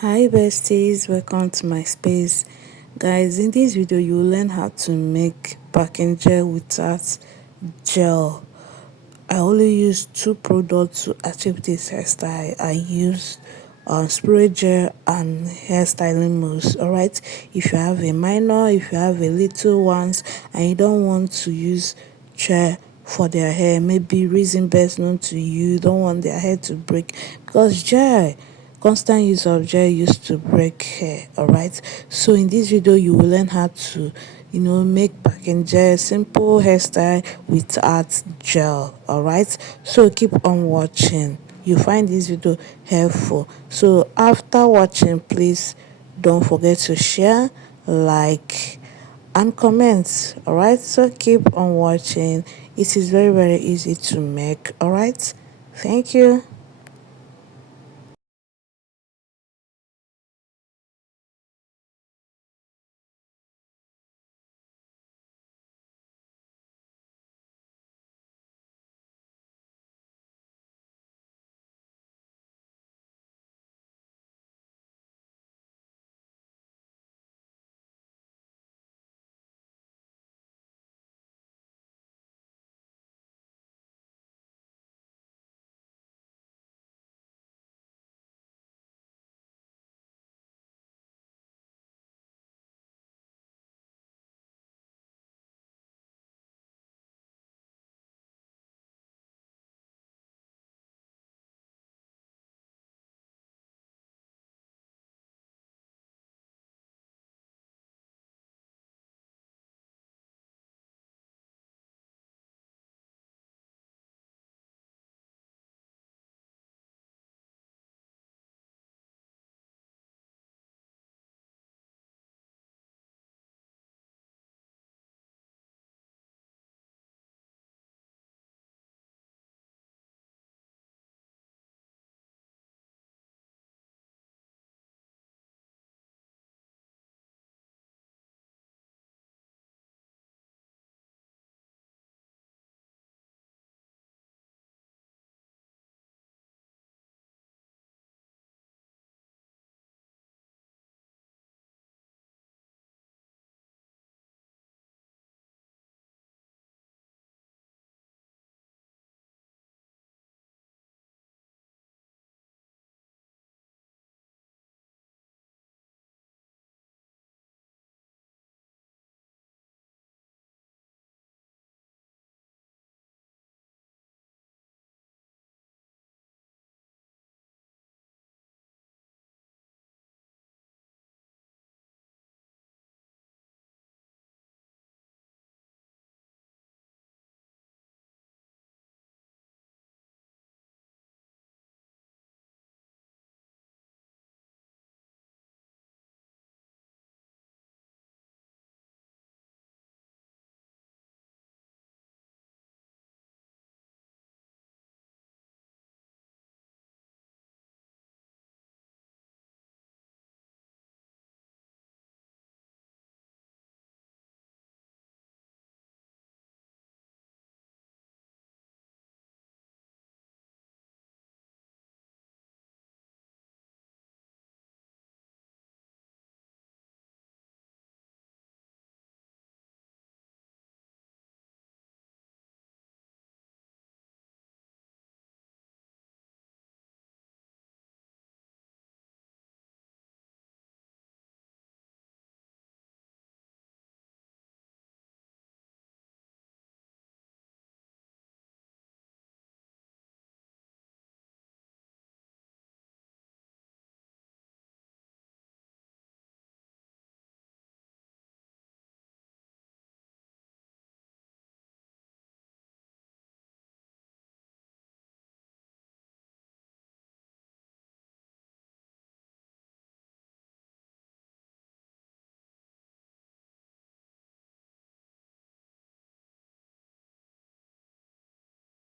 Hi besties, welcome to my space. Guys, in this video you will learn how to make backing gel without gel. I only use two products to achieve this hairstyle. I use spray gel and hairstyling mousse. Alright, if you have a minor, if you have a little ones and you don't want to use gel for their hair, maybe reason best known to you don't want their hair to break, because gel, constant use of gel used to break hair. All right, so in this video you will learn how to make backing gel simple hairstyle without gel. All right, so keep on watching, you find this video helpful. So after watching, please don't forget to share, like and comment. All right, so keep on watching. It is very easy to make. All right, thank you.